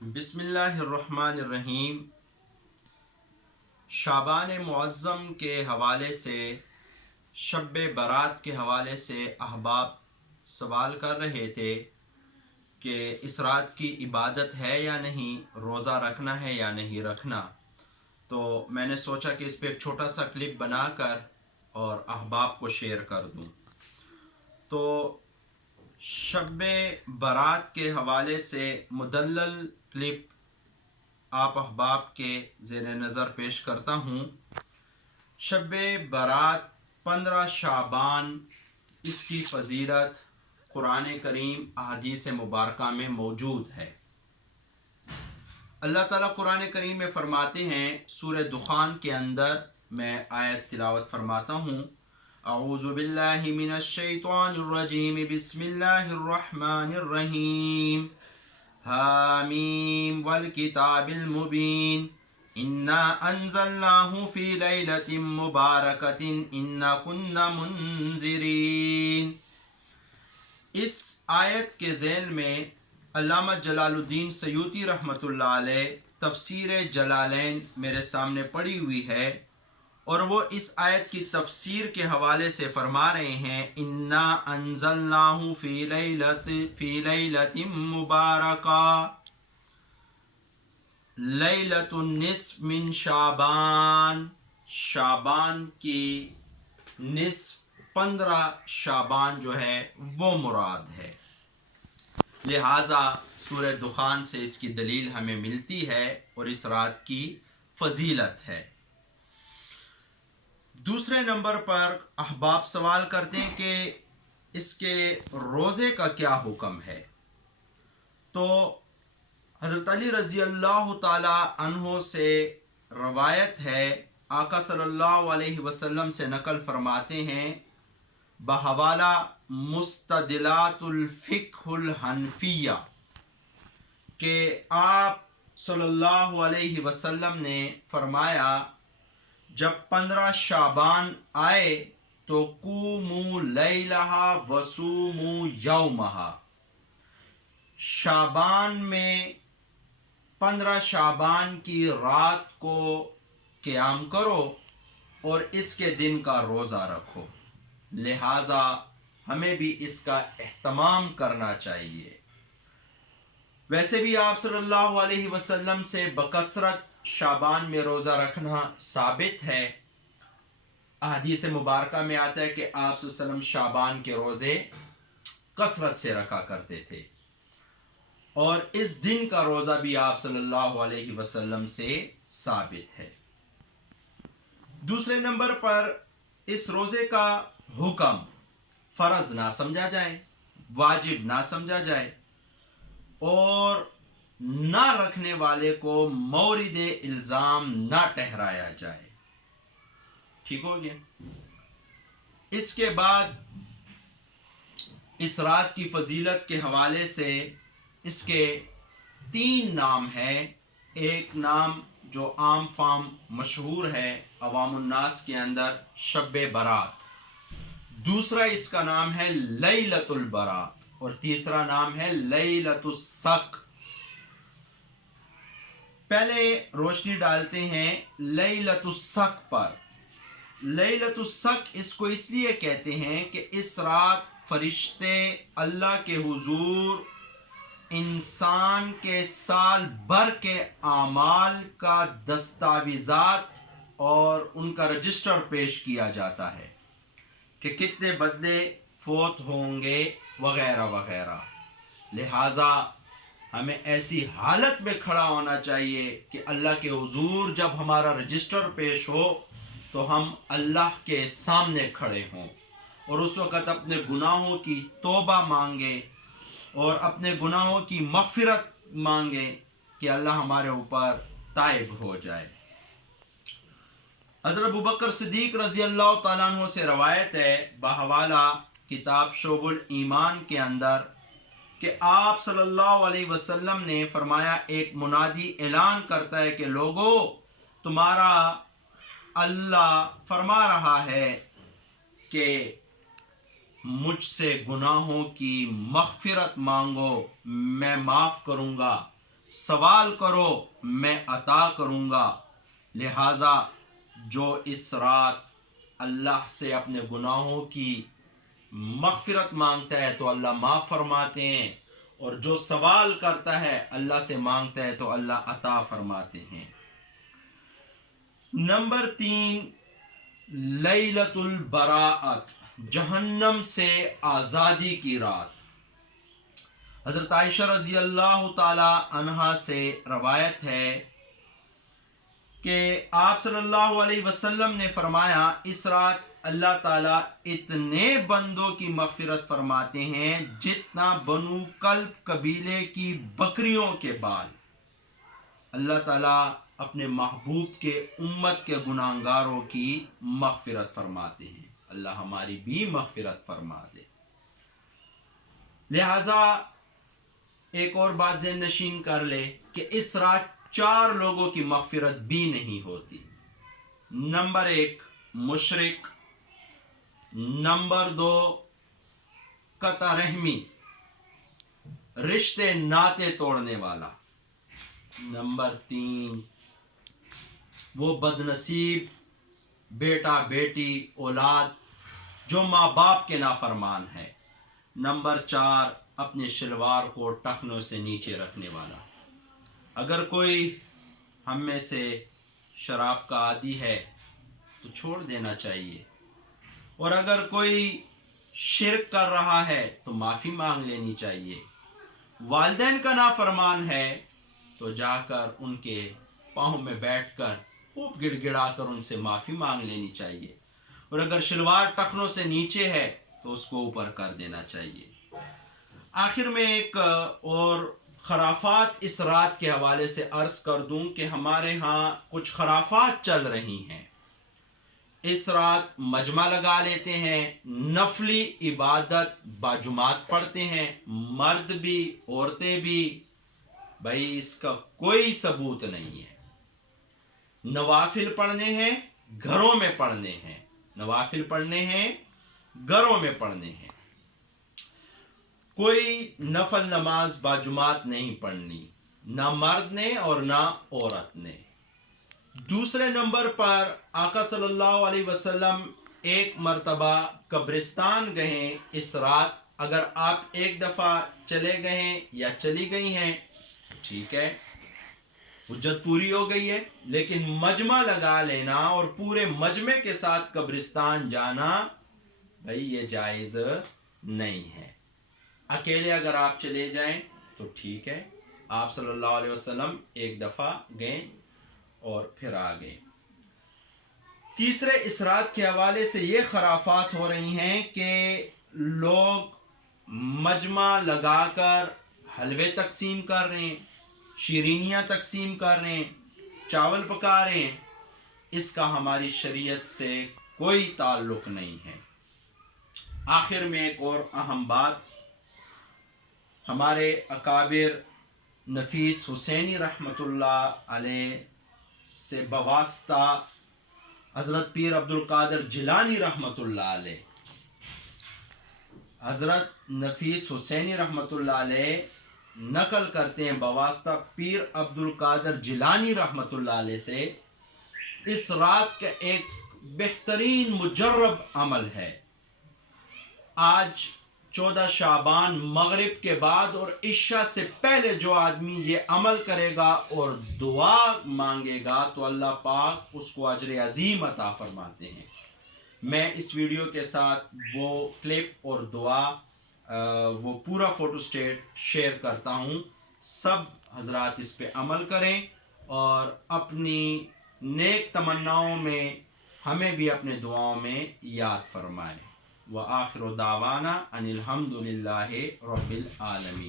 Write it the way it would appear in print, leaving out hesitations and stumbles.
بسم اللہ الرحمن الرحیم۔ شعبان معظم کے حوالے سے، شب برات کے حوالے سے احباب سوال کر رہے تھے کہ اس رات کی عبادت ہے یا نہیں، روزہ رکھنا ہے یا نہیں رکھنا۔ تو میں نے سوچا کہ اس پہ ایک چھوٹا سا کلپ بنا کر اور احباب کو شیئر کر دوں۔ تو شب برات کے حوالے سے مدلل کلپ آپ احباب کے زیر نظر پیش کرتا ہوں۔ شب برات 15 شعبان، اس کی فضیلت قرآن کریم احادیث مبارکہ میں موجود ہے۔ اللہ تعالیٰ قرآن کریم میں فرماتے ہیں، سورہ دخان کے اندر میں آیت تلاوت فرماتا ہوں۔ اعوذ باللہ من الشیطان الرجیم، بسم اللہ الرحمن الرحیم۔ حامیم والکتاب المبین، انا انزلناہ فی لیلۃ مبارکۃ انا کنا منذرین۔ اس آیت کے ذیل میں علامہ جلال الدین سیوطی رحمۃ اللہ علیہ تفسیر جلالین میرے سامنے پڑھی ہوئی ہے، اور وہ اس آیت کی تفسیر کے حوالے سے فرما رہے ہیں، انا انزلناہ فی لیلۃ مبارکہ، لیلۃ النصف من شعبان، شعبان کی نصف 15 شعبان جو ہے وہ مراد ہے۔ لہٰذا سورہ دخان سے اس کی دلیل ہمیں ملتی ہے اور اس رات کی فضیلت ہے۔ دوسرے نمبر پر احباب سوال کرتے ہیں کہ اس کے روزے کا کیا حکم ہے۔ تو حضرت علی رضی اللہ تعالی عنہ سے روایت ہے، آقا صلی اللہ علیہ وسلم سے نقل فرماتے ہیں بحوالہ مستدلات الفقہ الحنفیہ، کہ آپ صلی اللہ علیہ وسلم نے فرمایا، جب 15 شعبان آئے تو قوموا لیلہا وصوموا یومہا، شعبان میں 15 شعبان کی رات کو قیام کرو اور اس کے دن کا روزہ رکھو۔ لہٰذا ہمیں بھی اس کا اہتمام کرنا چاہیے۔ ویسے بھی آپ صلی اللہ علیہ وسلم سے بکثرت شعبان میں روزہ رکھنا ثابت ہے۔ احادیث مبارکہ میں آتا ہے کہ آپ صلی اللہ علیہ وسلم شعبان کے روزے کثرت سے رکھا کرتے تھے، اور اس دن کا روزہ بھی آپ صلی اللہ علیہ وسلم سے ثابت ہے۔ دوسرے نمبر پر اس روزے کا حکم فرض نہ سمجھا جائے، واجب نہ سمجھا جائے، اور نہ رکھنے والے کو مورد الزام نہ ٹھہرایا جائے۔ ٹھیک ہو گیا۔ اس کے بعد اس رات کی فضیلت کے حوالے سے اس کے 3 نام ہیں۔ ایک نام جو عام فام مشہور ہے عوام الناس کے اندر، شب برات۔ دوسرا اس کا نام ہے لیلۃ البرات، اور تیسرا نام ہے لیلۃ الصق۔ پہلے روشنی ڈالتے ہیں لیلۃ الصق پر۔ لیلۃ الصق اس کو اس لیے کہتے ہیں کہ اس رات فرشتے اللہ کے حضور انسان کے سال بھر کے اعمال کا دستاویزات اور ان کا رجسٹر پیش کیا جاتا ہے کہ کتنے بندے فوت ہوں گے وغیرہ وغیرہ۔ لہٰذا ہمیں ایسی حالت میں کھڑا ہونا چاہیے کہ اللہ کے حضور جب ہمارا رجسٹر پیش ہو تو ہم اللہ کے سامنے کھڑے ہوں، اور اس وقت اپنے گناہوں کی توبہ مانگے اور اپنے گناہوں کی مغفرت مانگے کہ اللہ ہمارے اوپر تائب ہو جائے۔ حضرت ابوبکر صدیق رضی اللہ تعالیٰ عنہ سے روایت ہے بحوالہ کتاب شعب الایمان کے اندر، کہ آپ صلی اللہ علیہ وسلم نے فرمایا، ایک منادی اعلان کرتا ہے کہ لوگو، تمہارا اللہ فرما رہا ہے کہ مجھ سے گناہوں کی مغفرت مانگو، میں معاف کروں گا، सवाल करो मैं अता करूँगा। लिहाजा जो इस रात अल्लाह से अपने गुनाहों की मग़फ़िरत मांगता है तो अल्लाह माफ़ फरमाते हैं, और जो सवाल करता है अल्लाह से मांगता है तो अल्लाह अता फरमाते हैं। नंबर 3, लैलतुल बराअत, जहन्नम से आज़ादी की रात। हज़रत आयशा रज़ी अल्लाह ताला अन्हा से रवायत है कि आप सल्लल्लाहु अलैहि वसल्लम ने फरमाया, इस रात अल्लाह ताला इतने बंदों की मग़फ़िरत फरमाते हैं जितना बनु कल्ब कबीले की बकरियों के बाल। अल्लाह ताला अपने महबूब के उम्मत के गुनाहगारों की मग़फ़िरत फरमाते हैं। अल्लाह हमारी भी मग़फ़िरत फरमा दे। लिहाजा एक और बात ज़हन नशीन कर ले कि इस रात 4 लोगों की मग़फ़िरत भी नहीं होती। नंबर 1, मुशरिक। नंबर 2, कता रहमी, रिश्ते नाते तोड़ने वाला। नंबर 3, वो बदनसीब बेटा बेटी औलाद जो माँ बाप के नाफरमान है। नंबर 4, अपने शलवार को टखनों से नीचे रखने वाला। अगर कोई हम में से शराब का आदी है तो छोड़ देना चाहिए, और अगर कोई शिर्क कर रहा है तो माफ़ी मांग लेनी चाहिए। वालिदैन का नाफरमान है तो जाकर उनके पाँव में बैठकर खूब गिड़गिड़ा कर उनसे माफ़ी मांग लेनी चाहिए, और अगर शलवार टखनों से नीचे है तो उसको ऊपर कर देना चाहिए। आखिर में एक और खराफात इस रात के हवाले से अर्ज़ कर दूं कि हमारे यहाँ कुछ खराफात चल रही हैं। इस रात मजमा लगा लेते हैं, नफली इबादत बाजुमात पढ़ते हैं, मर्द भी औरतें भी। भाई इसका कोई सबूत नहीं है। नवाफिल पढ़ने हैं, घरों में पढ़ने हैं। नवाफिल पढ़ने हैं, घरों में पढ़ने हैं। कोई नफल नमाज बाजुमात नहीं पढ़नी, ना मर्द ने और ना औरत ने। दूसरे नंबर पर आका सल्लल्लाहु अलैहि वसल्लम एक मर्तबा कब्रिस्तान गए इस रात। अगर आप एक दफ़ा चले गए या चली गई हैं, ठीक है, हुज्जत पूरी हो गई है। लेकिन मजमा लगा लेना और पूरे मजमे के साथ कब्रिस्तान जाना, भाई ये जायज़ नहीं है। अकेले अगर आप चले जाएं तो ठीक है। आप सल्लल्लाहु अलैहि वसल्लम एक दफ़ा गए और फिर आ गए। तीसरे, इस रात के हवाले से ये खराफात हो रही हैं कि लोग मजमा लगाकर हलवे तकसीम कर रहे हैं, शीरीनियाँ तकसीम कर रहे हैं, चावल पका रहे हैं। इसका हमारी शरीयत से कोई ताल्लुक़ नहीं है। आखिर में एक और अहम बात, हमारे अकाबिर नफीस हुसैनी रहमतुल्लाह अलैह से बवास्ता हज़रत पीर अब्दुल कादिर जिलानी रहमतुल्लाह अलैह, हज़रत नफीस हुसैनी रहमतुल्लाह अलैह नकल करते हैं बवास्ता पीर अब्दुल कादिर जिलानी रहमतुल्लाह अलैह से, इस रात का एक बेहतरीन मुजर्रब अमल है। आज 14 शाबान मगरिब के बाद और इशा से पहले जो आदमी ये अमल करेगा और दुआ मांगेगा तो अल्लाह पाक उसको अजर अजीम अता फरमाते हैं। मैं इस वीडियो के साथ वो क्लिप और दुआ वो पूरा फ़ोटो स्टेट शेयर करता हूँ। सब हजरात इस पे अमल करें और अपनी नेक तमन्नाओं में हमें भी अपने दुआओं में याद फरमाएं। व आखिर दावाना अनिल हम्दुलिल्लाहि रब्बिल आलमीन।